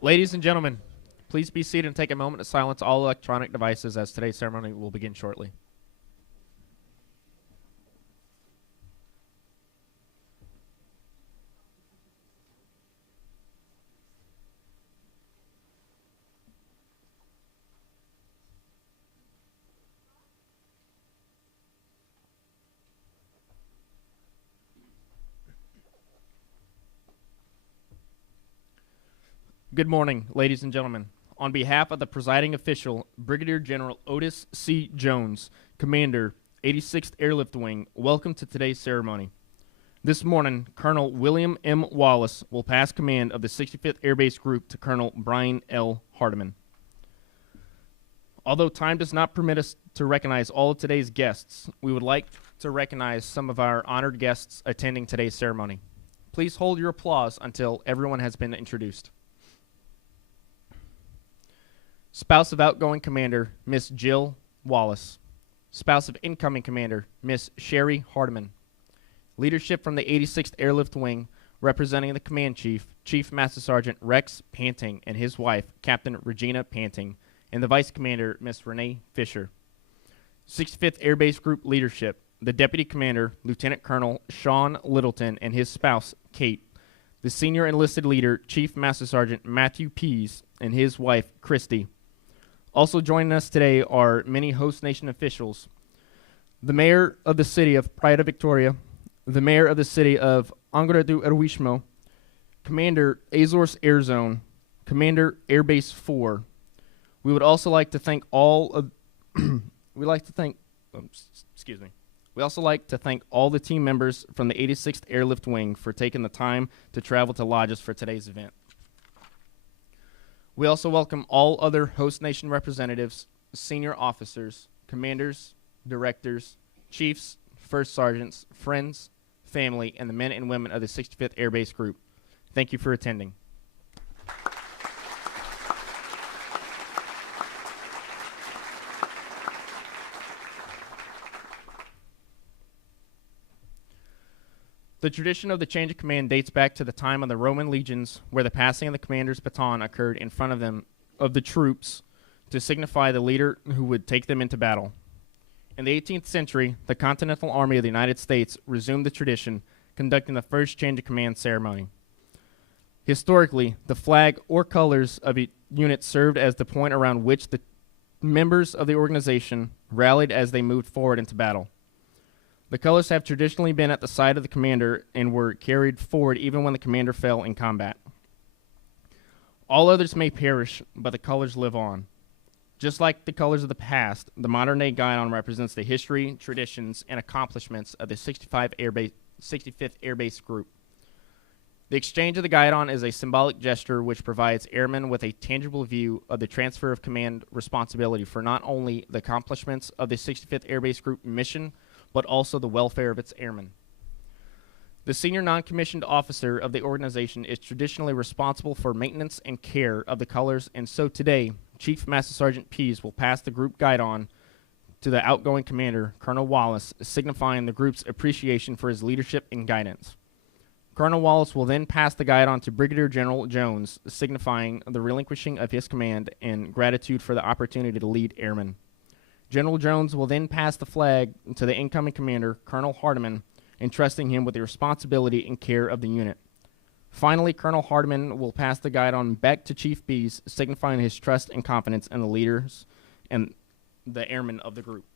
Ladies and gentlemen, please be seated and take a moment to silence all electronic devices as today's ceremony will begin shortly. Good morning, ladies and gentlemen. On behalf of the presiding official, Brigadier General Otis C. Jones, Commander, 86th Airlift Wing, welcome to today's ceremony. This morning, Colonel William M. Wallace will pass command of the 65th Air Base Group to Colonel Brian L. Hardiman. Although time does not permit us to recognize all of today's guests, we would like to recognize some of our honored guests attending today's ceremony. Please hold your applause until everyone has been introduced. Spouse of outgoing commander, Miss Jill Wallace. Spouse of incoming commander, Miss Sherry Hardiman. Leadership from the 86th Airlift Wing, representing the command chief, Chief Master Sergeant Rex Panting, and his wife, Captain Regina Panting, and the vice commander, Miss Renee Fisher. 65th Air Base Group leadership, the deputy commander, Lieutenant Colonel Sean Littleton, and his spouse, Kate. The senior enlisted leader, Chief Master Sergeant Matthew Pease, and his wife, Christy. Also joining us today are many host nation officials. The mayor of the city of Praia da Victoria, the mayor of the city of Angra do Heroísmo, Commander Azores Air Zone, Commander Air Base 4. We would also like to thank all of we also like to thank all the team members from the 86th Airlift Wing for taking the time to travel to Lajes for today's event. We also welcome all other host nation representatives, senior officers, commanders, directors, chiefs, first sergeants, friends, family, and the men and women of the 65th Air Base Group. Thank you for attending. The tradition of the change of command dates back to the time of the Roman legions, where the passing of the commander's baton occurred in front of the troops to signify the leader who would take them into battle. In the 18th century, the Continental Army of the United States resumed the tradition, conducting the first change of command ceremony. Historically, the flag or colors of a unit served as the point around which the members of the organization rallied as they moved forward into battle. The colors have traditionally been at the side of the commander and were carried forward even when the commander fell in combat. All others may perish, but the colors live on. Just like the colors of the past, the modern-day guidon represents the history, traditions, and accomplishments of the 65th Air Base Group. The exchange of the guidon is a symbolic gesture which provides airmen with a tangible view of the transfer of command responsibility for not only the accomplishments of the 65th Air Base Group mission, but also the welfare of its airmen. The senior non-commissioned officer of the organization is traditionally responsible for maintenance and care of the colors, and so today, Chief Master Sergeant Pease will pass the group guidon to the outgoing commander, Colonel Wallace, signifying the group's appreciation for his leadership and guidance. Colonel Wallace will then pass the guidon to Brigadier General Jones, signifying the relinquishing of his command and gratitude for the opportunity to lead airmen. General Jones will then pass the flag to the incoming commander, Colonel Hardiman, entrusting him with the responsibility and care of the unit. Finally, Colonel Hardiman will pass the guidon back to Chief Pease, signifying his trust and confidence in the leaders and the airmen of the group.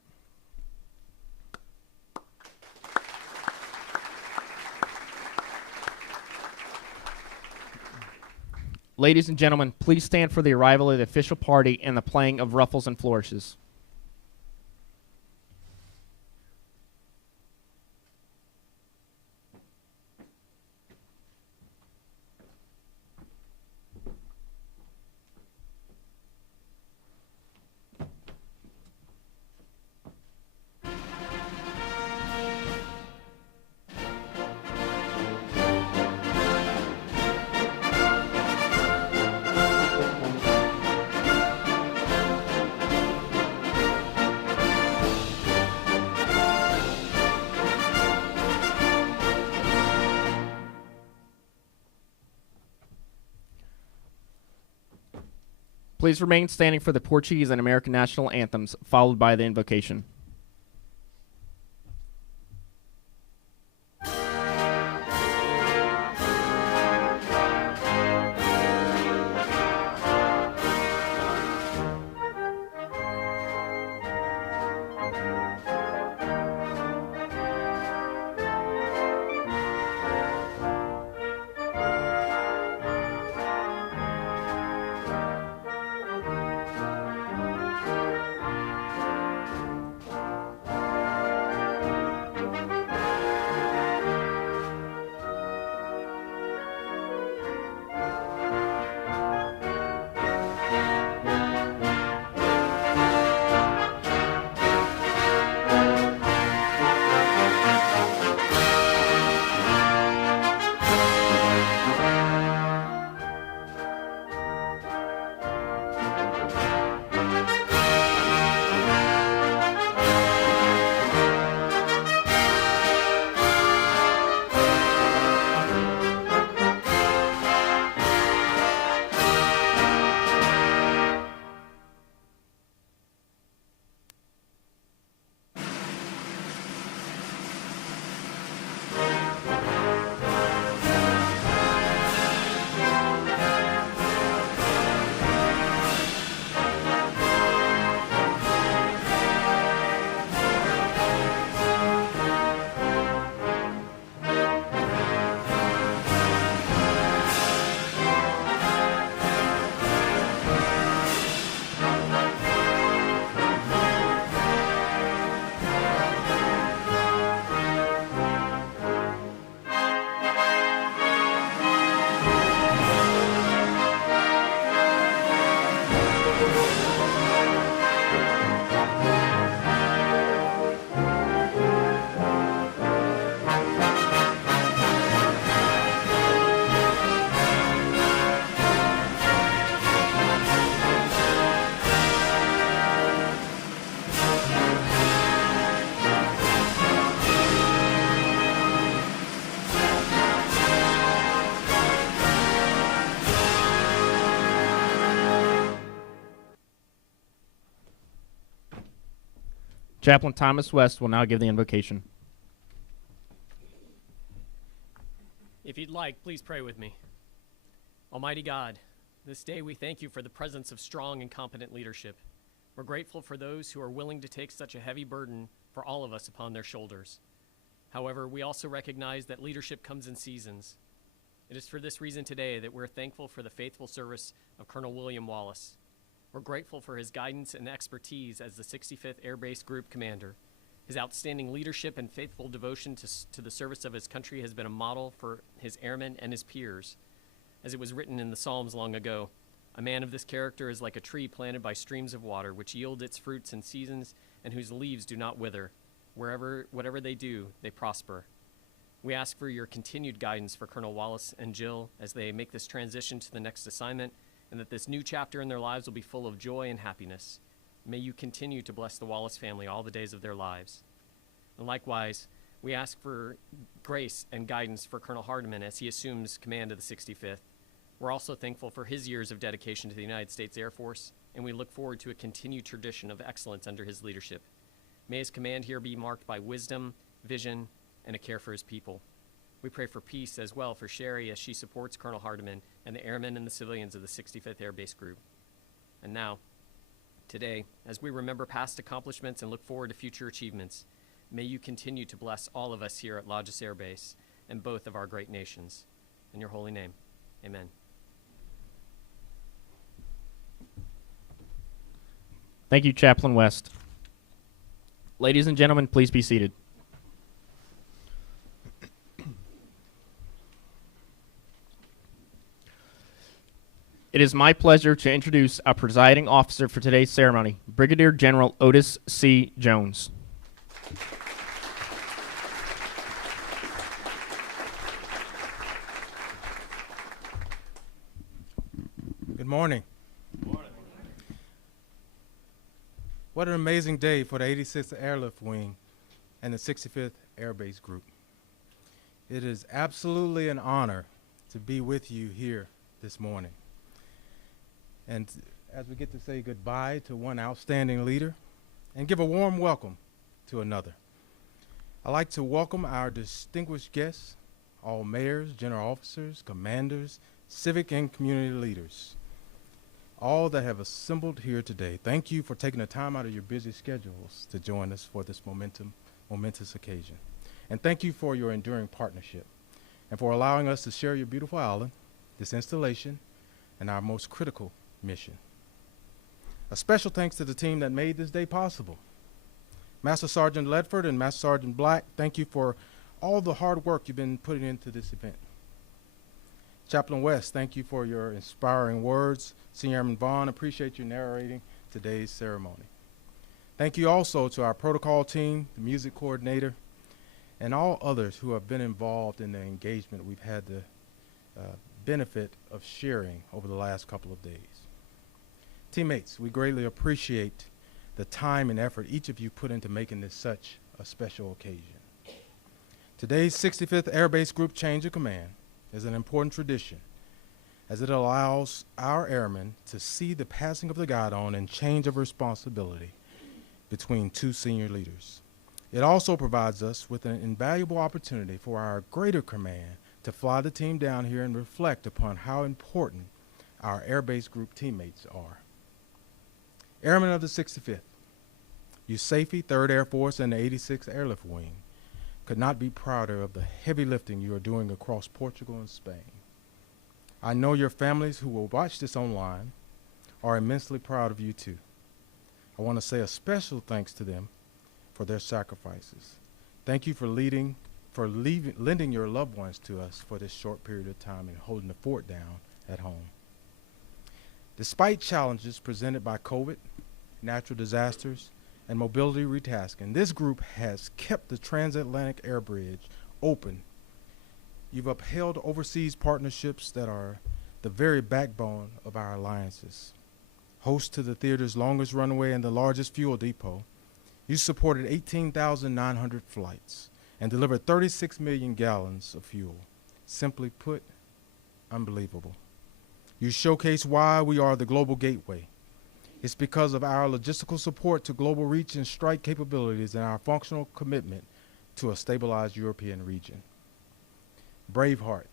Ladies and gentlemen, please stand for the arrival of the official party and the playing of ruffles and flourishes. Please remain standing for the Portuguese and American national anthems, followed by the invocation. Chaplain Thomas West will now give the invocation. If you'd like, please pray with me. Almighty God, this day we thank you for the presence of strong and competent leadership. We're grateful for those who are willing to take such a heavy burden for all of us upon their shoulders. However, we also recognize that leadership comes in seasons. It is for this reason today that we're thankful for the faithful service of Colonel William Wallace. We're grateful for his guidance and expertise as the 65th Air Base Group Commander. His outstanding leadership and faithful devotion to the service of his country has been a model for his airmen and his peers. As it was written in the Psalms long ago, a man of this character is like a tree planted by streams of water, which yield its fruits in seasons and whose leaves do not wither. Whatever they do, they prosper. We ask for your continued guidance for Colonel Wallace and Jill as they make this transition to the next assignment, and that this new chapter in their lives will be full of joy and happiness. May you continue to bless the Wallace family all the days of their lives. And likewise, we ask for grace and guidance for Colonel Hardiman as he assumes command of the 65th. We're also thankful for his years of dedication to the United States Air Force, and we look forward to a continued tradition of excellence under his leadership. May his command here be marked by wisdom, vision, and a care for his people. We pray for peace as well for Sherry as she supports Colonel Hardiman and the airmen and the civilians of the 65th Air Base Group. And now, today, as we remember past accomplishments and look forward to future achievements, may you continue to bless all of us here at Lajes Air Base and both of our great nations. In your holy name, amen. Thank you, Chaplain West. Ladies and gentlemen, please be seated. It is my pleasure to introduce our presiding officer for today's ceremony, Brigadier General Otis C. Jones. Good morning. Good morning. What an amazing day for the 86th Airlift Wing and the 65th Air Base Group. It is absolutely an honor to be with you here this morning. And as we get to say goodbye to one outstanding leader and give a warm welcome to another. I'd like to welcome our distinguished guests, all mayors, general officers, commanders, civic and community leaders, all that have assembled here today. Thank you for taking the time out of your busy schedules to join us for this momentous occasion. And thank you for your enduring partnership and for allowing us to share your beautiful island, this installation, and our most critical mission. A special thanks to the team that made this day possible. Master Sergeant Ledford and Master Sergeant Black, thank you for all the hard work you've been putting into this event. Chaplain West, thank you for your inspiring words. Senior Airman Vaughn, appreciate you narrating today's ceremony. Thank you also to our protocol team, the music coordinator, and all others who have been involved in the engagement we've had the benefit of sharing over the last couple of days. Teammates, we greatly appreciate the time and effort each of you put into making this such a special occasion. Today's 65th Air Base Group Change of Command is an important tradition as it allows our airmen to see the passing of the guidon and change of responsibility between two senior leaders. It also provides us with an invaluable opportunity for our greater command to fly the team down here and reflect upon how important our Air Base Group teammates are. Airmen of the 65th, USAFE, 3rd Air Force, and the 86th Airlift Wing could not be prouder of the heavy lifting you are doing across Portugal and Spain. I know your families who will watch this online are immensely proud of you too. I want to say a special thanks to them for their sacrifices. Thank you for lending your loved ones to us for this short period of time and holding the fort down at home. Despite challenges presented by COVID, natural disasters, and mobility retasking, this group has kept the transatlantic air bridge open. You've upheld overseas partnerships that are the very backbone of our alliances. Host to the theater's longest runway and the largest fuel depot, you supported 18,900 flights and delivered 36 million gallons of fuel. Simply put, unbelievable. You showcase why we are the global gateway. It's because of our logistical support to global reach and strike capabilities and our functional commitment to a stabilized European region. Braveheart.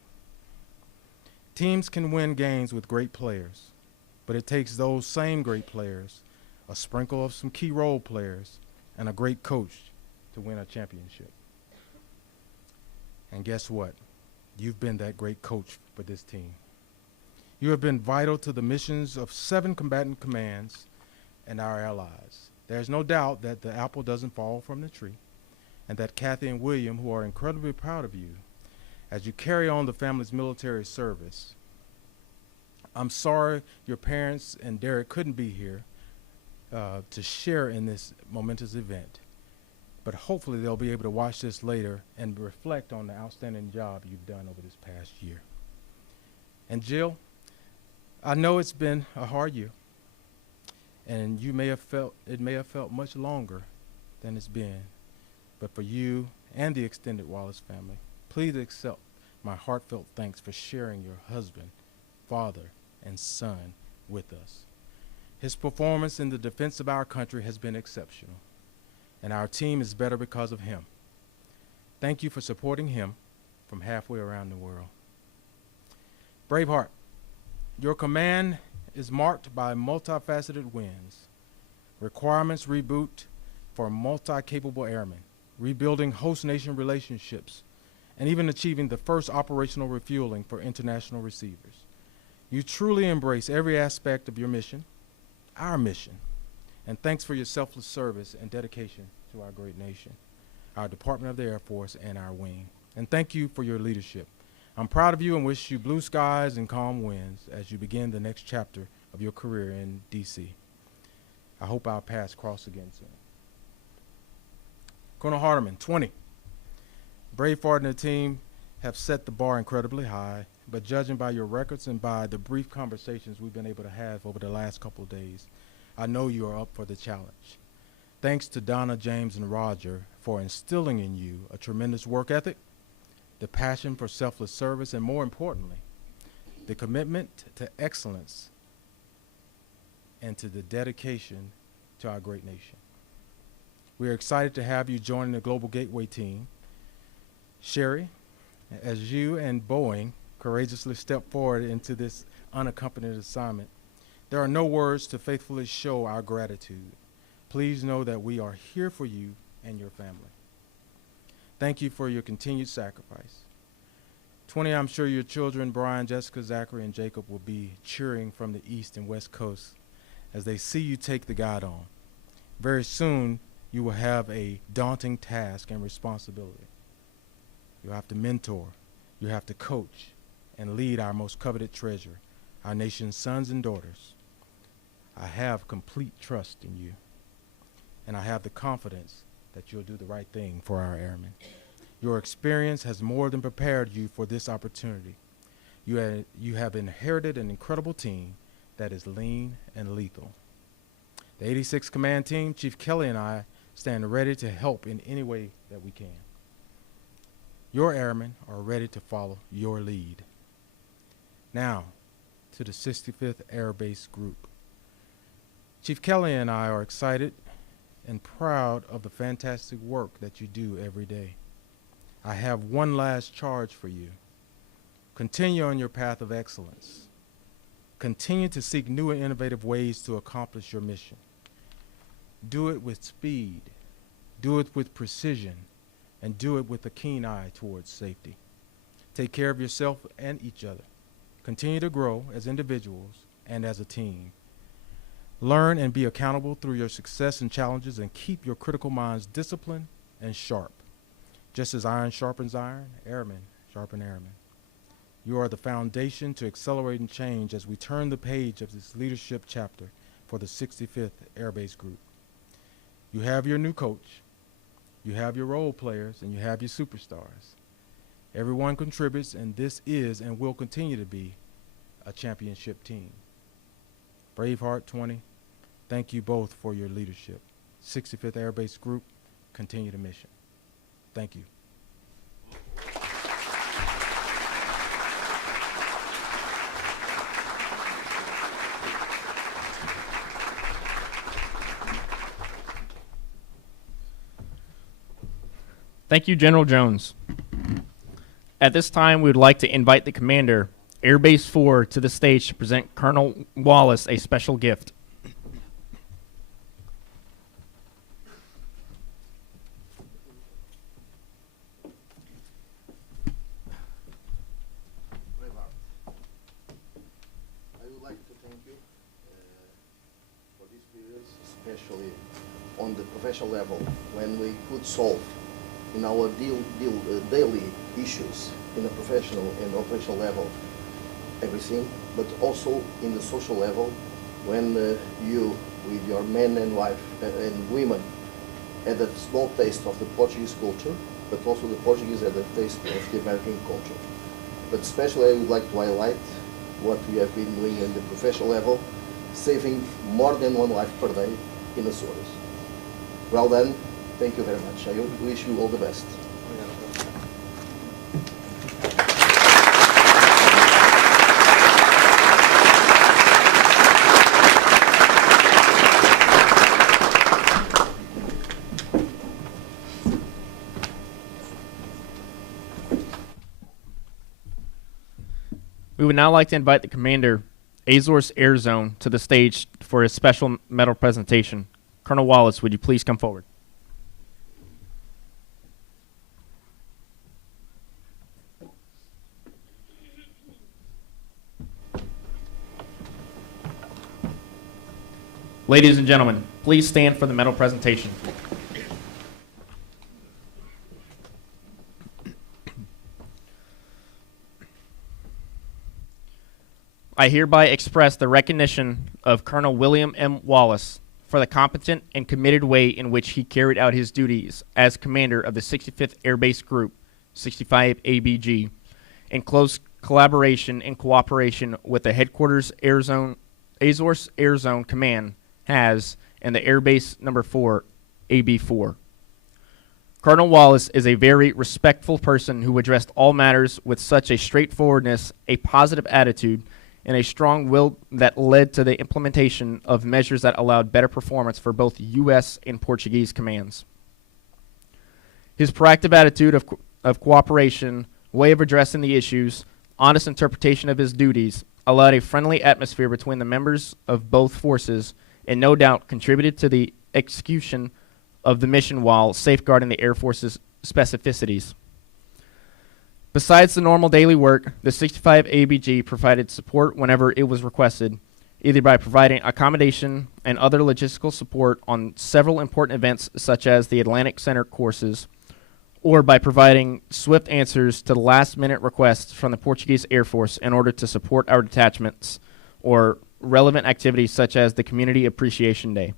Teams can win games with great players, but it takes those same great players, a sprinkle of some key role players, and a great coach to win a championship. And guess what? You've been that great coach for this team. You have been vital to the missions of 7 combatant commands and our allies. There's no doubt that the apple doesn't fall from the tree, and that Kathy and William, who are incredibly proud of you, as you carry on the family's military service. I'm sorry your parents and Derek couldn't be here to share in this momentous event, but hopefully they'll be able to watch this later and reflect on the outstanding job you've done over this past year. And Jill, I know it's been a hard year, and it may have felt much longer than it's been, but for you and the extended Wallace family, please accept my heartfelt thanks for sharing your husband, father, and son with us. His performance in the defense of our country has been exceptional, and our team is better because of him. Thank you for supporting him from halfway around the world. Braveheart, your command is marked by multifaceted wins, requirements reboot for multi-capable airmen, rebuilding host nation relationships, and even achieving the first operational refueling for international receivers. You truly embrace every aspect of your mission, our mission, and thanks for your selfless service and dedication to our great nation, our Department of the Air Force, and our wing. And thank you for your leadership. I'm proud of you and wish you blue skies and calm winds as you begin the next chapter of your career in D.C. I hope our paths cross again soon. Colonel Hardeman, 20. Braveheart and the team have set the bar incredibly high, but judging by your records and by the brief conversations we've been able to have over the last couple of days, I know you are up for the challenge. Thanks to Donna, James, and Roger for instilling in you a tremendous work ethic, the passion for selfless service, and more importantly, the commitment to excellence and to the dedication to our great nation. We are excited to have you joining the Global Gateway team. Sherry, as you and Boeing courageously step forward into this unaccompanied assignment, there are no words to faithfully show our gratitude. Please know that we are here for you and your family. Thank you for your continued sacrifice. 20, I'm sure your children, Brian, Jessica, Zachary, and Jacob, will be cheering from the East and West Coast as they see you take the guide on. Very soon, you will have a daunting task and responsibility. You'll have to mentor, you have to coach, and lead our most coveted treasure, our nation's sons and daughters. I have complete trust in you, and I have the confidence that you'll do the right thing for our airmen. Your experience has more than prepared you for this opportunity. You have inherited an incredible team that is lean and lethal. The 86th Command Team, Chief Kelly and I stand ready to help in any way that we can. Your airmen are ready to follow your lead. Now, to the 65th Air Base Group. Chief Kelly and I are excited and proud of the fantastic work that you do every day. I have one last charge for you. Continue on your path of excellence. Continue to seek new and innovative ways to accomplish your mission. Do it with speed, do it with precision, and do it with a keen eye towards safety. Take care of yourself and each other. Continue to grow as individuals and as a team. Learn and be accountable through your success and challenges, and keep your critical minds disciplined and sharp. Just as iron sharpens iron, airmen sharpen airmen. You are the foundation to accelerate and change as we turn the page of this leadership chapter for the 65th Air Base Group. You have your new coach, you have your role players, and you have your superstars. Everyone contributes, and this is and will continue to be a championship team. Braveheart 20, thank you both for your leadership. 65th Air Base Group, continue the mission. Thank you. Thank you, General Jones. At this time, we would like to invite the commander, Air Base 4, to the stage to present Colonel Wallace a special gift. I would like to thank you for this period, especially on the professional level, when we could solve in our daily issues in the professional and operational level everything, but also in the social level, when you, with your men and wife and women, had a small taste of the Portuguese culture, but also the Portuguese had a taste of the American culture. But especially I would like to highlight what we have been doing in the professional level, saving more than one life per day in Azores. Well done. Thank you very much. I wish you all the best. We would now like to invite the commander, Azores Air Zone, to the stage for his special medal presentation. Colonel Wallace, would you please come forward? Ladies and gentlemen, please stand for the medal presentation. I hereby express the recognition of Colonel William M. Wallace for the competent and committed way in which he carried out his duties as commander of the 65th Air Base Group, 65 ABG, in close collaboration and cooperation with the Headquarters Azores Air Zone Command has and the Air Base Number 4, AB4. Colonel Wallace is a very respectful person who addressed all matters with such a straightforwardness, a positive attitude, and a strong will that led to the implementation of measures that allowed better performance for both U.S. and Portuguese commands. His proactive attitude of cooperation, way of addressing the issues, honest interpretation of his duties, allowed a friendly atmosphere between the members of both forces, and no doubt contributed to the execution of the mission while safeguarding the Air Force's specificities. Besides the normal daily work, the 65 ABG provided support whenever it was requested, either by providing accommodation and other logistical support on several important events such as the Atlantic Center courses, or by providing swift answers to the last-minute requests from the Portuguese Air Force in order to support our detachments or relevant activities such as the Community Appreciation Day.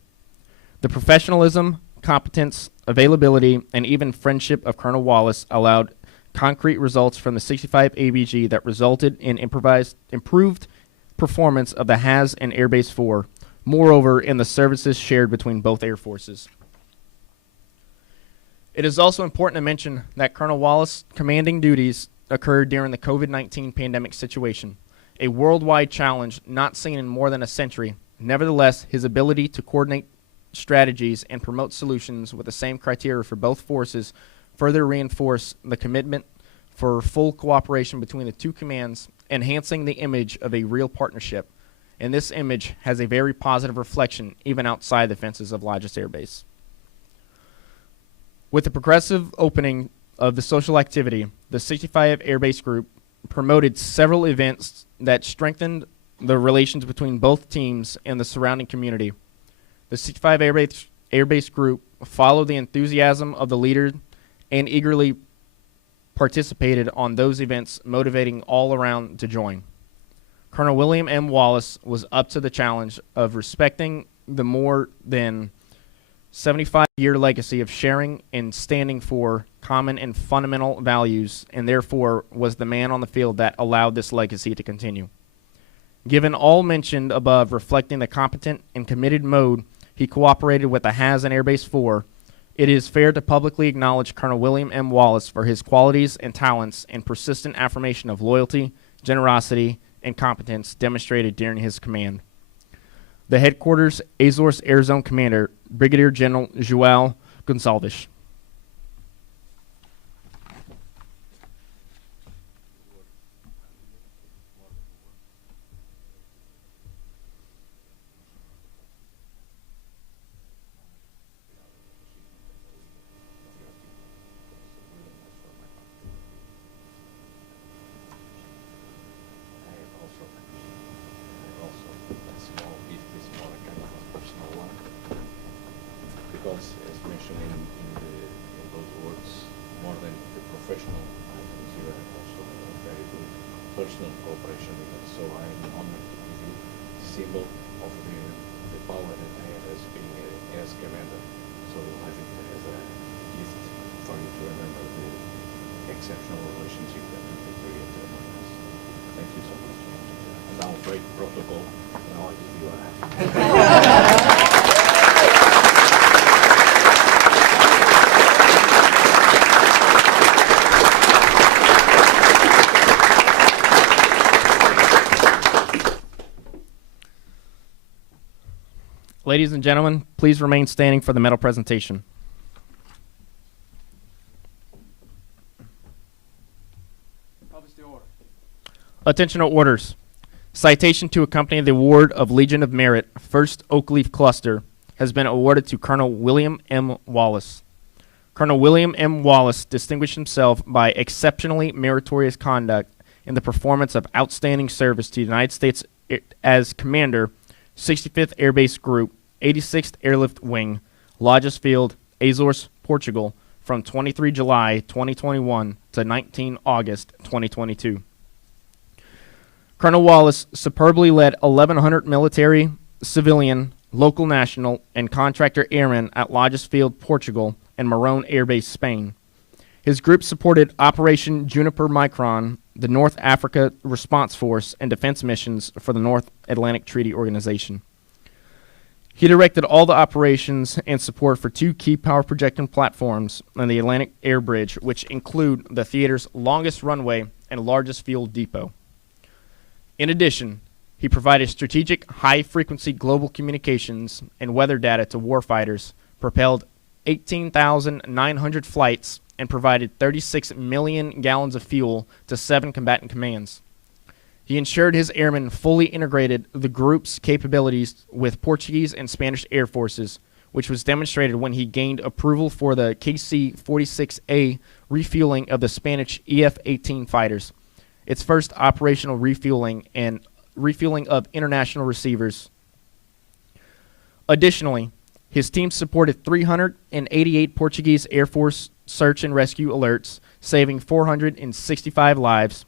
The professionalism, competence, availability, and even friendship of Colonel Wallace allowed concrete results from the 65 ABG that resulted in improved performance of the HAS and Air Base 4, moreover in the services shared between both air forces. It is also important to mention that Colonel Wallace's commanding duties occurred during the COVID-19 pandemic situation, a worldwide challenge not seen in more than a century. Nevertheless, his ability to coordinate strategies and promote solutions with the same criteria for both forces further reinforce the commitment for full cooperation between the two commands, enhancing the image of a real partnership. And this image has a very positive reflection even outside the fences of Lajes Air Base. With the progressive opening of the social activity, the 65 Air Base Group promoted several events that strengthened the relations between both teams and the surrounding community. The 65 Air Base Group followed the enthusiasm of the leader and eagerly participated on those events, motivating all around to join. Colonel William M. Wallace was up to the challenge of respecting the more than 75-year legacy of sharing and standing for common and fundamental values, and therefore was the man on the field that allowed this legacy to continue. Given all mentioned above reflecting the competent and committed mode he cooperated with the HAS and Air Base 4, it is fair to publicly acknowledge Colonel William M. Wallace for his qualities and talents and persistent affirmation of loyalty, generosity, and competence demonstrated during his command. The Headquarters Azores Air Zone Commander, Brigadier General João Gonçalves. Because, as mentioned in those words, more than the professional items, you have also a very good personal cooperation with us. So I am honored to give you a symbol of the power that I have as being as commander. So I think that is a gift for you to remember the exceptional relationship that we created among us. Thank you so much. And now break protocol. Now I give you a Ladies and gentlemen, please remain standing for the medal presentation. Publish the order. Attention to orders. Citation to accompany the award of Legion of Merit, 1st Oak Leaf Cluster, has been awarded to Colonel William M. Wallace. Colonel William M. Wallace distinguished himself by exceptionally meritorious conduct in the performance of outstanding service to the United States as Commander, 65th Air Base Group, 86th Airlift Wing, Lajes Field, Azores, Portugal, from 23 July 2021 to 19 August 2022. Colonel Wallace superbly led 1,100 military, civilian, local national, and contractor airmen at Lajes Field, Portugal, and Morón Air Base, Spain. His group supported Operation Juniper Micron, the North Africa Response Force, and defense missions for the North Atlantic Treaty Organization. He directed all the operations and support for 2 key power projecting platforms on the Atlantic Air Bridge, which include the theater's longest runway and largest fuel depot. In addition, He provided strategic, high-frequency global communications and weather data to warfighters, propelled 18,900 flights, and provided 36 million gallons of fuel to 7 combatant commands. He ensured his airmen fully integrated the group's capabilities with Portuguese and Spanish air forces, which was demonstrated when he gained approval for the KC-46A refueling of the Spanish EF-18 fighters, its first operational refueling of international receivers. Additionally, his team supported 388 Portuguese Air Force search and rescue alerts, saving 465 lives.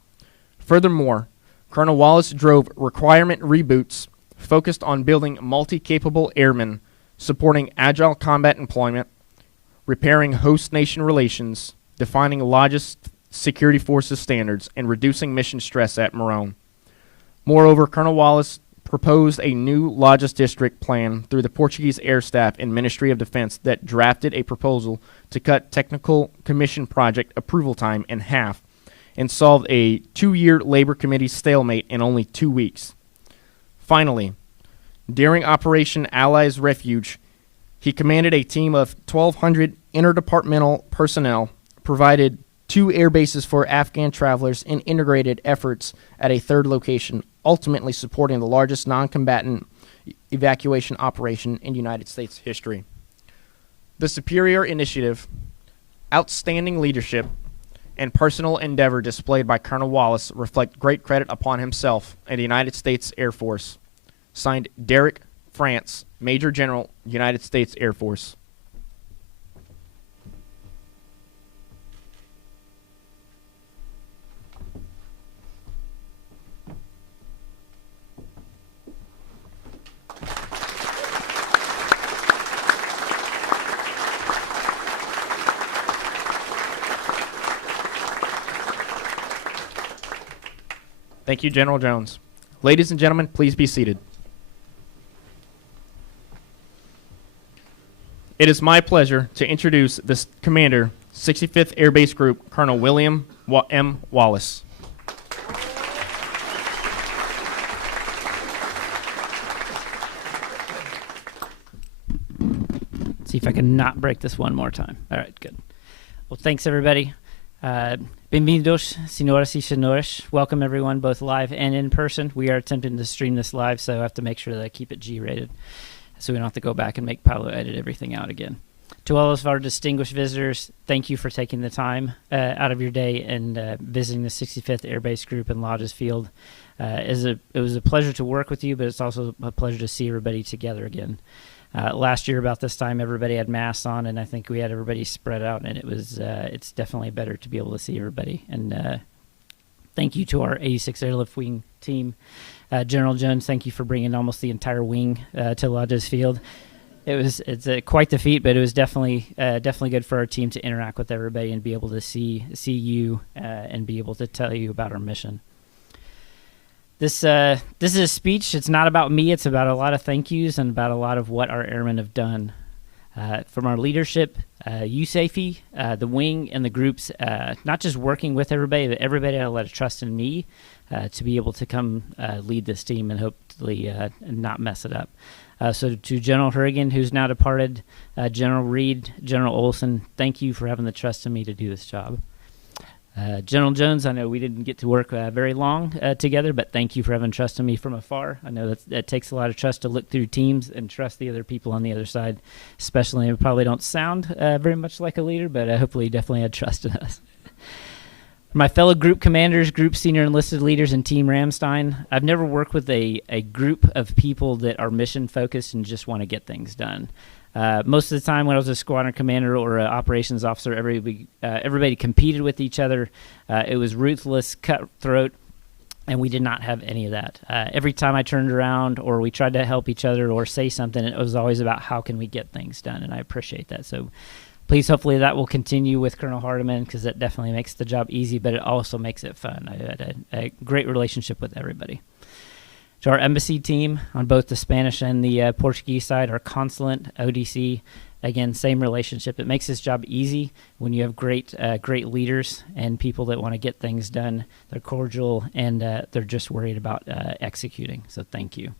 Furthermore, Colonel Wallace drove requirement reboots focused on building multi-capable airmen, supporting agile combat employment, repairing host nation relations, defining Lajes security forces standards, and reducing mission stress at Morone. Moreover, Colonel Wallace proposed a new Lajes district plan through the Portuguese Air Staff and Ministry of Defense that drafted a proposal to cut technical commission project approval time in half and solved a 2-year Labor Committee stalemate in only 2 weeks. Finally, during Operation Allies Refuge, he commanded a team of 1,200 interdepartmental personnel, provided 2 air bases for Afghan travelers, and integrated efforts at a 3rd location, ultimately supporting the largest non-combatant evacuation operation in United States history. The superior initiative, outstanding leadership, and personal endeavor displayed by Colonel Wallace reflect great credit upon himself and the United States Air Force. Signed, Derek France, Major General, United States Air Force. Thank you, General Jones. Ladies and gentlemen, please be seated. It is my pleasure to introduce this Commander, 65th Air Base Group, Colonel William M. Wallace. Let's see if I can not break this one more time. All right, good. Well, thanks, everybody. Bienvenidos, señoras y señores. Welcome, everyone, both live and in person. We are attempting to stream this live, so I have to make sure that I keep it G-rated so we don't have to go back and make Paolo edit everything out again. To all of our distinguished visitors, thank you for taking the time out of your day and visiting the 65th Air Base Group in Lajes Field. It was a pleasure to work with you, but it's also a pleasure to see everybody together again. Last year about this time, everybody had masks on, and I think we had everybody spread out, and it's definitely better to be able to see everybody. And thank you to our 86 Airlift Wing team. General Jones, thank you for bringing almost the entire wing to Lajes Field. It's quite the feat, but it was definitely good for our team to interact with everybody and be able to see you and be able to tell you about our mission. This is a speech. It's not about me. It's about a lot of thank yous and about a lot of what our airmen have done. From our leadership, USAFE, the wing, and the groups, not just working with everybody, but everybody had a lot of trust in me to be able to come lead this team and hopefully not mess it up. So to General Hurrigan, who's now departed, General Reed, General Olson, thank you for having the trust in me to do this job. General Jones, I know we didn't get to work very long together, but thank you for having trust in me from afar. I know that takes a lot of trust to look through teams and trust the other people on the other side, especially I probably don't sound very much like a leader, but hopefully you definitely had trust in us. My fellow group commanders, group senior enlisted leaders, and Team Ramstein, I've never worked with a group of people that are mission-focused and just want to get things done. Most of the time when I was a squadron commander or an operations officer, everybody competed with each other. It was ruthless, cutthroat, and we did not have any of that. Every time I turned around or we tried to help each other or say something, it was always about how can we get things done, and I appreciate that. So please, hopefully that will continue with Colonel Hardiman because that definitely makes the job easy, but it also makes it fun. I had a great relationship with everybody. To our embassy team on both the Spanish and the Portuguese side, our consulate, ODC, again, same relationship. It makes this job easy when you have great leaders and people that want to get things done. They're cordial, and they're just worried about executing. So thank you.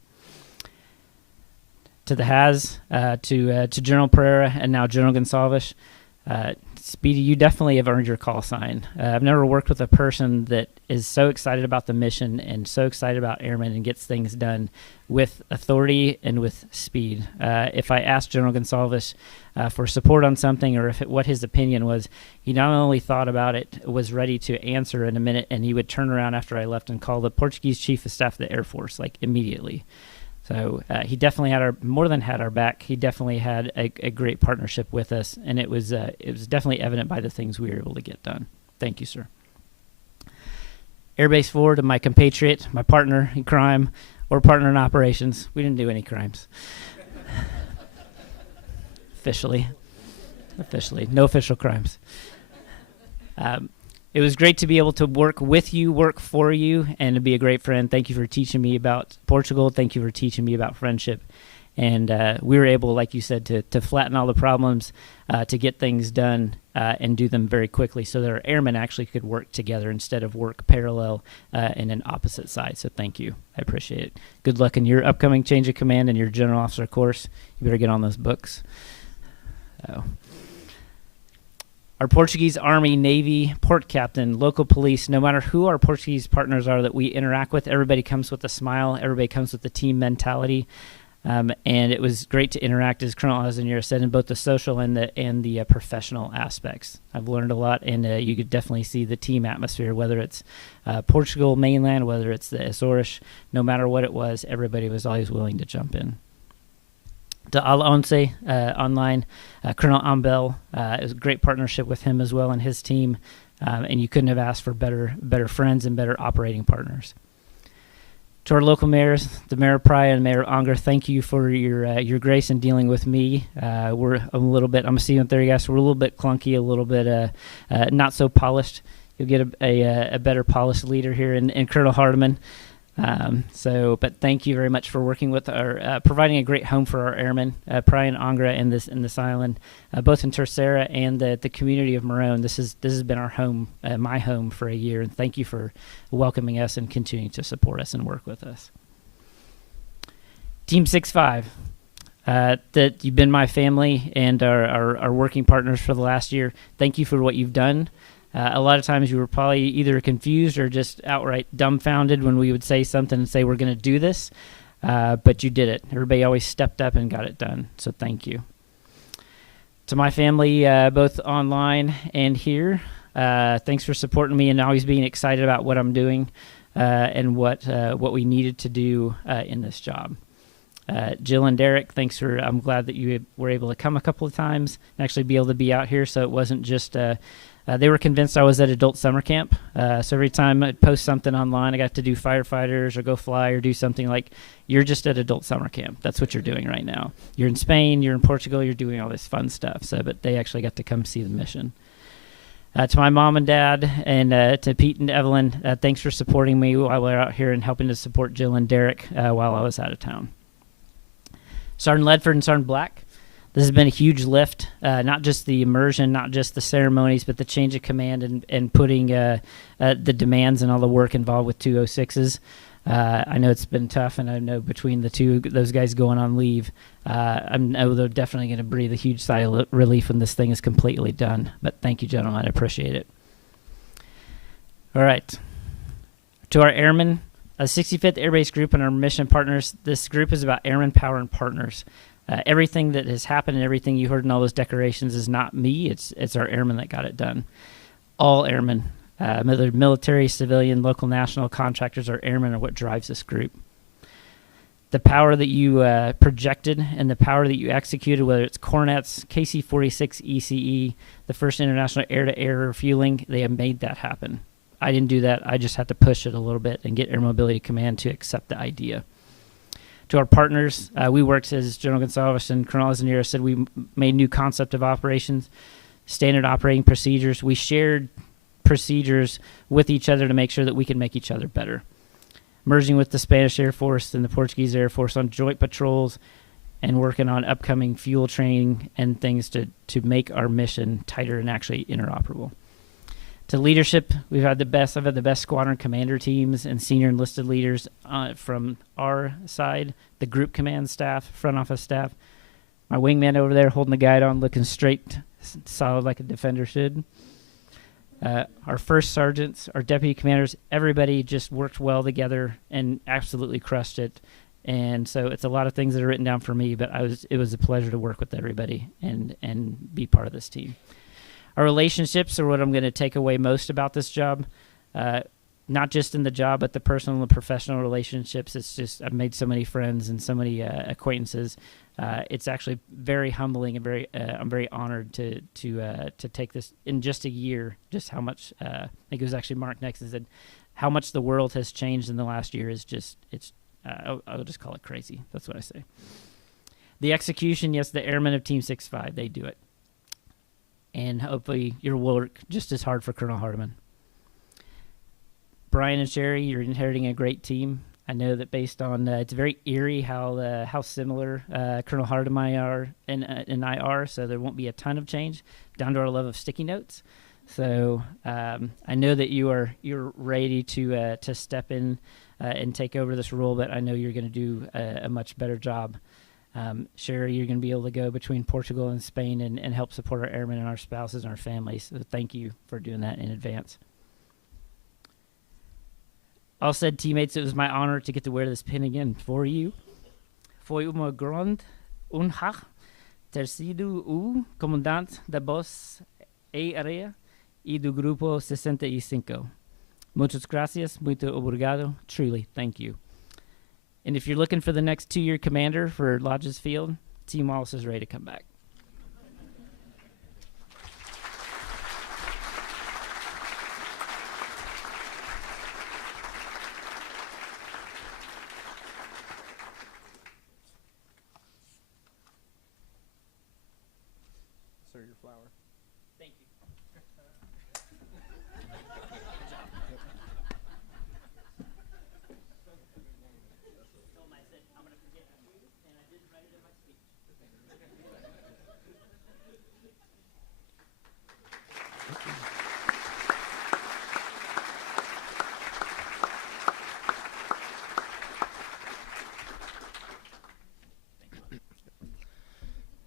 To the Has, to General Pereira, and now General Gonsalves. Speedy, you definitely have earned your call sign. I've never worked with a person that is so excited about the mission and so excited about airmen and gets things done with authority and with speed. If I asked General Gonsalves for support on something, or what his opinion was, he not only thought about it, was ready to answer in a minute, and he would turn around after I left and call the Portuguese Chief of Staff of the Air Force, like immediately. So he definitely had more than had our back. He definitely had a great partnership with us, and it was definitely evident by the things we were able to get done. Thank you, sir. Airbase 4, to my compatriot, my partner in crime, or partner in operations. We didn't do any crimes. Officially, no official crimes. It was great to be able to work with you, work for you, and to be a great friend. Thank you for teaching me about Portugal. Thank you for teaching me about friendship. And we were able, like you said, to flatten all the problems, to get things done and do them very quickly so that our airmen actually could work together instead of work parallel in an opposite side. So thank you. I appreciate it. Good luck in your upcoming change of command and your general officer course. You better get on those books. Our Portuguese Army, Navy, port captain, local police, no matter who our Portuguese partners are that we interact with, everybody comes with a smile. Everybody comes with the team mentality. And it was great to interact, as Colonel Azanira said, in both the social and the professional aspects. I've learned a lot, and you could definitely see the team atmosphere, whether it's Portugal mainland, whether it's the Azores, no matter what it was, everybody was always willing to jump in. To Al Once online, Colonel Ambel, it was a great partnership with him as well and his team, and you couldn't have asked for better friends and better operating partners. To our local mayors, the Mayor of Praia and Mayor Anger, thank you for your grace in dealing with me. We're a little bit, I'm going to see you there, guys. We're a little bit clunky, a little bit not so polished. You'll get a better polished leader here in Colonel Hardiman. But thank you very much for working with our, providing a great home for our airmen, Praia and Angra in this island, both in Terceira and the community of Morone. This has been our home, my home for a year, and thank you for welcoming us and continuing to support us and work with us. Team 6-5, that you've been my family and our working partners for the last year. Thank you for what you've done. A lot of times you were probably either confused or just outright dumbfounded when we would say something and say, we're going to do this, but you did it. Everybody always stepped up and got it done, so thank you. To my family, both online and here, thanks for supporting me and always being excited about what I'm doing and what we needed to do in this job. Jill and Derek, I'm glad that you were able to come a couple of times and actually be able to be out here, so it wasn't just... they were convinced I was at adult summer camp, so every time I'd post something online, I got to do firefighters or go fly or do something like, you're just at adult summer camp. That's what you're doing right now. You're in Spain, you're in Portugal, you're doing all this fun stuff. But they actually got to come see the mission. To my mom and dad and to Pete and Evelyn, thanks for supporting me while we were out here and helping to support Jill and Derek while I was out of town. Sergeant Ledford and Sergeant Black. This has been a huge lift, not just the immersion, not just the ceremonies, but the change of command and putting the demands and all the work involved with 206s. I know it's been tough, and I know between those guys going on leave, I know they're definitely going to breathe a huge sigh of relief when this thing is completely done. But thank you, gentlemen. I appreciate it. All right. To our airmen, 65th Air Base Group and our mission partners, this group is about airmen, power, and partners. Everything that has happened and everything you heard in all those decorations is not me. It's our airmen that got it done. All airmen, whether military, civilian, local, national, contractors, or airmen are what drives this group. The power that you projected and the power that you executed, whether it's Cornets, KC-46 ECE, the first international air-to-air refueling, they have made that happen. I didn't do that. I just had to push it a little bit and get Air Mobility Command to accept the idea. To our partners, we worked, as General Gonsalves and Colonel Azanira said, we made new concept of operations, standard operating procedures. We shared procedures with each other to make sure that we could make each other better. Merging with the Spanish Air Force and the Portuguese Air Force on joint patrols and working on upcoming fuel training and things to make our mission tighter and actually interoperable. To leadership, I've had the best squadron commander teams and senior enlisted leaders from our side, the group command staff, front office staff. My wingman over there holding the guide on, looking straight, solid like a defender should. Our first sergeants, our deputy commanders, everybody just worked well together and absolutely crushed it. And so it's a lot of things that are written down for me, but it was a pleasure to work with everybody and be part of this team. Our relationships are what I'm going to take away most about this job, not just in the job, but the personal and professional relationships. It's just I've made so many friends and so many acquaintances. It's actually very humbling and I'm very honored to take this in just a year. Just how much I think it was actually Mark next that said how much the world has changed in the last year is just I'll just call it crazy. That's what I say. The execution, yes, the airmen of Team 6-5, they do it. And hopefully you'll work just as hard for Colonel Hardiman. Brian and Sherry, you're inheriting a great team. I know that based on it's very eerie how similar Colonel Hardiman and I are, so there won't be a ton of change down to our love of sticky notes. So I know that you're ready to step in and take over this role, but I know you're going to do a much better job. Sherry, you're going to be able to go between Portugal and Spain and help support our airmen and our spouses and our families. So thank you for doing that in advance. All said, teammates, it was my honor to get to wear this pin again for you. Foi uma grande honra ter sido o comandante da Voz Aérea e do Grupo 65. Muchas gracias, muito obrigado, truly, thank you. And if you're looking for the next 2-year commander for Lajes Field, Team Wallace is ready to come back. Sir, your flower. Thank you.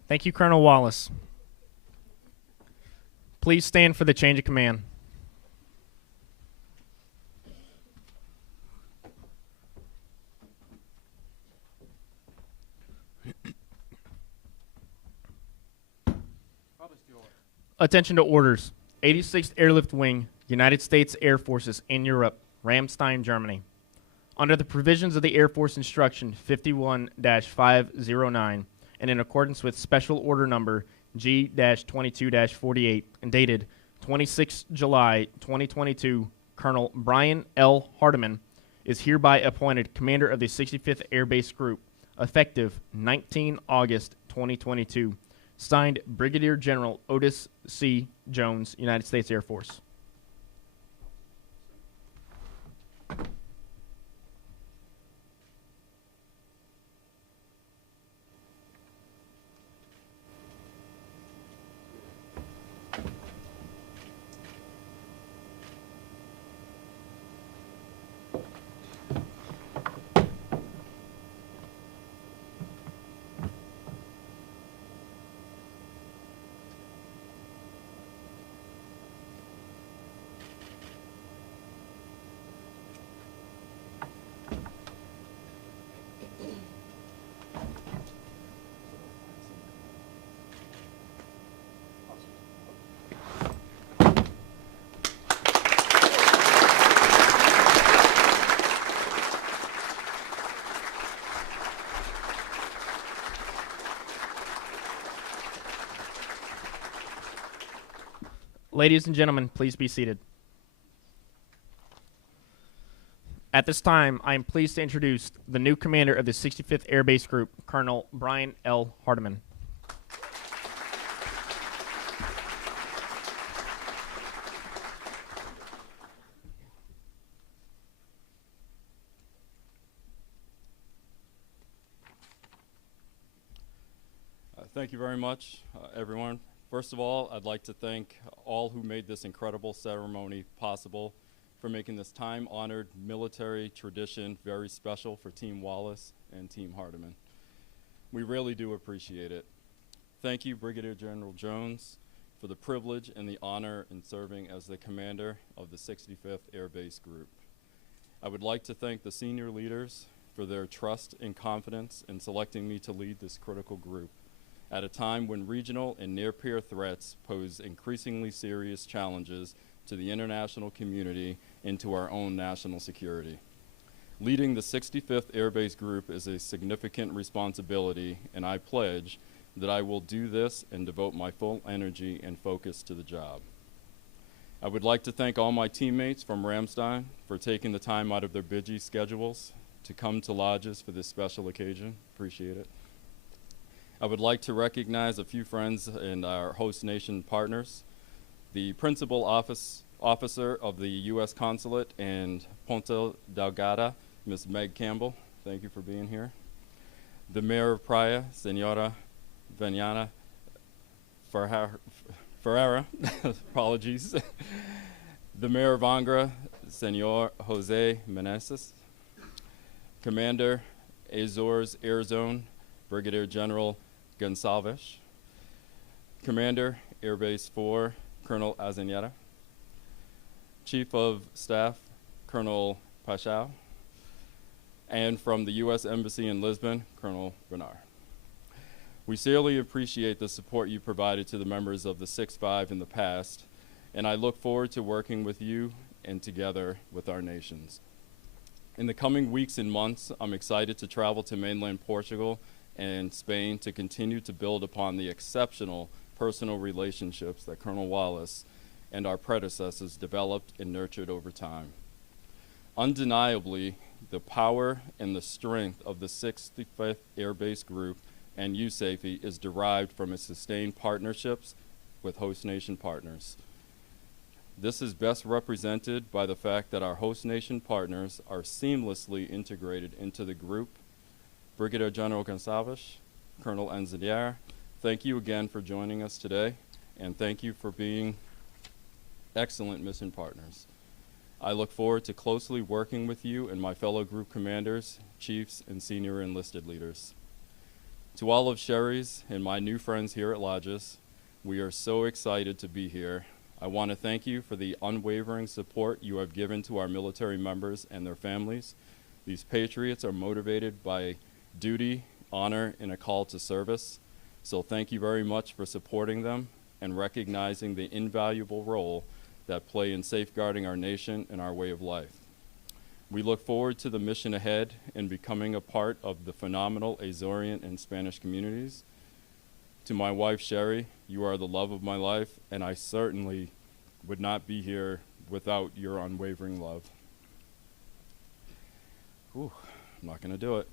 Thank you, Colonel Wallace. Please stand for the change of command. Attention to orders. 86th Airlift Wing, United States Air Forces in Europe, Ramstein, Germany. Under the provisions of the Air Force Instruction 51-509, and in accordance with Special Order Number G-22-48, and dated 26 July 2022, Colonel Brian L. Hardiman is hereby appointed Commander of the 65th Air Base Group, effective 19 August 2022. Signed, Brigadier General Otis C. Jones, United States Air Force. Ladies and gentlemen, please be seated. At this time, I am pleased to introduce the new commander of the 65th Air Base Group, Colonel Brian L. Hardiman. Thank you very much, everyone. First of all, I'd like to thank all who made this incredible ceremony possible, for making this time-honored military tradition very special for Team Wallace and Team Hardeman. We really do appreciate it. Thank you, Brigadier General Jones, for the privilege and the honor in serving as the commander of the 65th Air Base Group. I would like to thank the senior leaders for their trust and confidence in selecting me to lead this critical group at a time when regional and near-peer threats pose increasingly serious challenges to the international community and to our own national security. Leading the 65th Air Base Group is a significant responsibility, and I pledge that I will do this and devote my full energy and focus to the job. I would like to thank all my teammates from Ramstein for taking the time out of their busy schedules to come to Lajes for this special occasion. Appreciate it. I would like to recognize a few friends and our host nation partners. The principal officer of the U.S. Consulate in Ponta Delgada, Ms. Meg Campbell. Thank you for being here. The Mayor of Praia, Senora Veniana Ferreira, apologies. The Mayor of Angra, Senor Jose Meneses. Commander, Azores Air Zone, Brigadier General Gonçalves. Commander, Air Base 4, Colonel Azeneta. Chief of Staff, Colonel Pachau. And from the U.S. Embassy in Lisbon, Colonel Bernard. We sincerely appreciate the support you provided to the members of the 6-5 in the past, and I look forward to working with you and together with our nations. In the coming weeks and months, I'm excited to travel to mainland Portugal and Spain to continue to build upon the exceptional personal relationships that Colonel Wallace and our predecessors developed and nurtured over time. Undeniably, the power and the strength of the 65th Air Base Group and USAFE is derived from its sustained partnerships with host nation partners. This is best represented by the fact that our host nation partners are seamlessly integrated into the group. Brigadier General Gonçalves, Colonel Enzidier, thank you again for joining us today, and thank you for being excellent mission partners. I look forward to closely working with you and my fellow group commanders, chiefs, and senior enlisted leaders. To all of Sherry's and my new friends here at Lajes, we are so excited to be here. I want to thank you for the unwavering support you have given to our military members and their families. These patriots are motivated by duty, honor, and a call to service. So thank you very much for supporting them and recognizing the invaluable role that play in safeguarding our nation and our way of life. We look forward to the mission ahead and becoming a part of the phenomenal Azorean and Spanish communities. To my wife, Sherry, you are the love of my life, and I certainly would not be here without your unwavering love. Whew, I'm not gonna do it.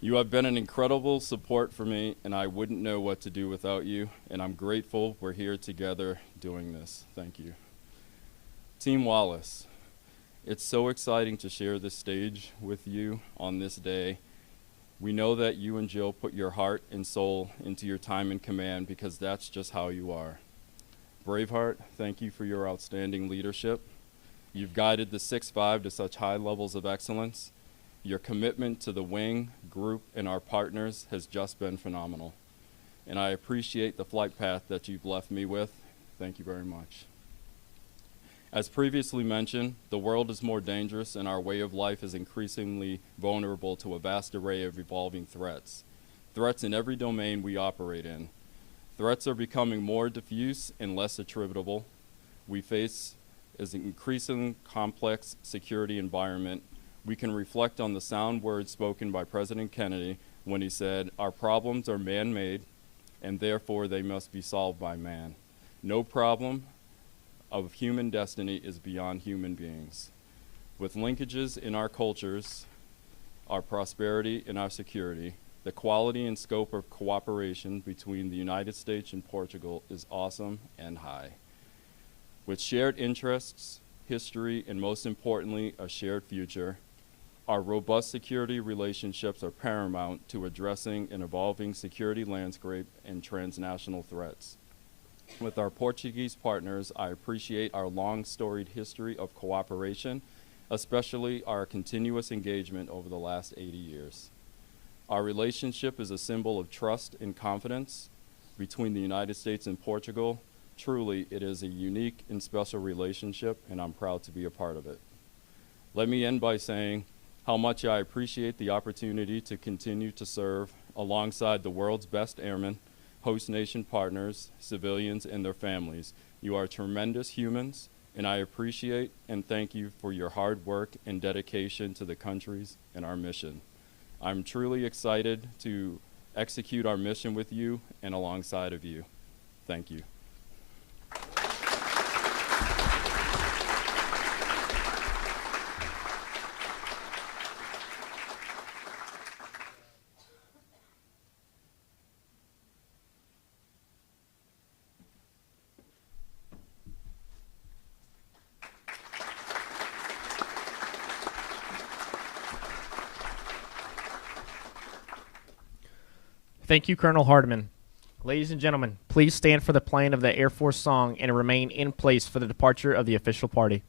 You have been an incredible support for me, and I wouldn't know what to do without you, and I'm grateful we're here together doing this. Thank you. Team Wallace, it's so exciting to share this stage with you on this day. We know that you and Jill put your heart and soul into your time in command because that's just how you are. Braveheart, thank you for your outstanding leadership. You've guided the 6-5 to such high levels of excellence. Your commitment to the wing, group, and our partners has just been phenomenal. And I appreciate the flight path that you've left me with. Thank you very much. As previously mentioned, the world is more dangerous and our way of life is increasingly vulnerable to a vast array of evolving threats. Threats in every domain we operate in. Threats are becoming more diffuse and less attributable. We face an increasingly complex security environment. We can reflect on the sound words spoken by President Kennedy when he said, "Our problems are man-made and therefore they must be solved by man. No problem of human destiny is beyond human beings." With linkages in our cultures, our prosperity, and our security, the quality and scope of cooperation between the United States and Portugal is awesome and high. With shared interests, history, and most importantly, a shared future, Our robust security relationships are paramount to addressing an evolving security landscape and transnational threats. With our Portuguese partners, I appreciate our long storied history of cooperation, especially our continuous engagement over the last 80 years. Our relationship is a symbol of trust and confidence between the United States and Portugal. Truly, it is a unique and special relationship, and I'm proud to be a part of it. Let me end by saying how much I appreciate the opportunity to continue to serve alongside the world's best airmen, host nation partners, civilians, and their families. You are tremendous humans, and I appreciate and thank you for your hard work and dedication to the countries and our mission. I'm truly excited to execute our mission with you and alongside of you. Thank you. Thank you, Colonel Hardiman. Ladies and gentlemen, please stand for the playing of the Air Force song and remain in place for the departure of the official party.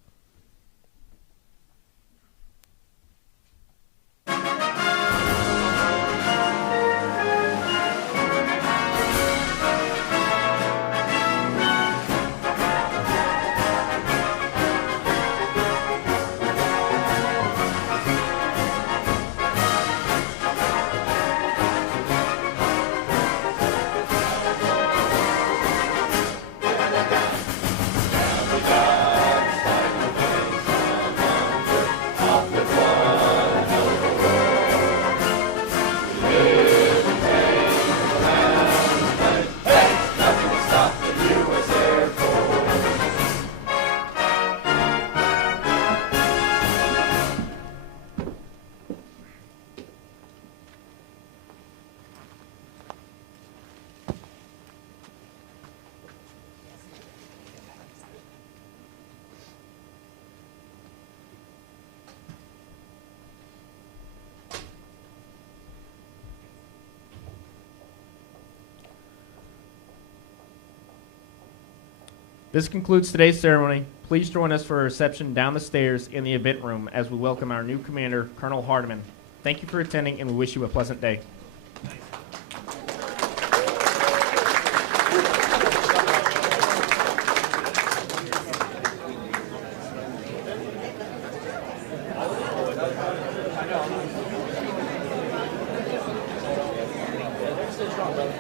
This concludes today's ceremony. Please join us for a reception down the stairs in the event room as we welcome our new commander, Colonel Hardiman. Thank you for attending, and we wish you a pleasant day.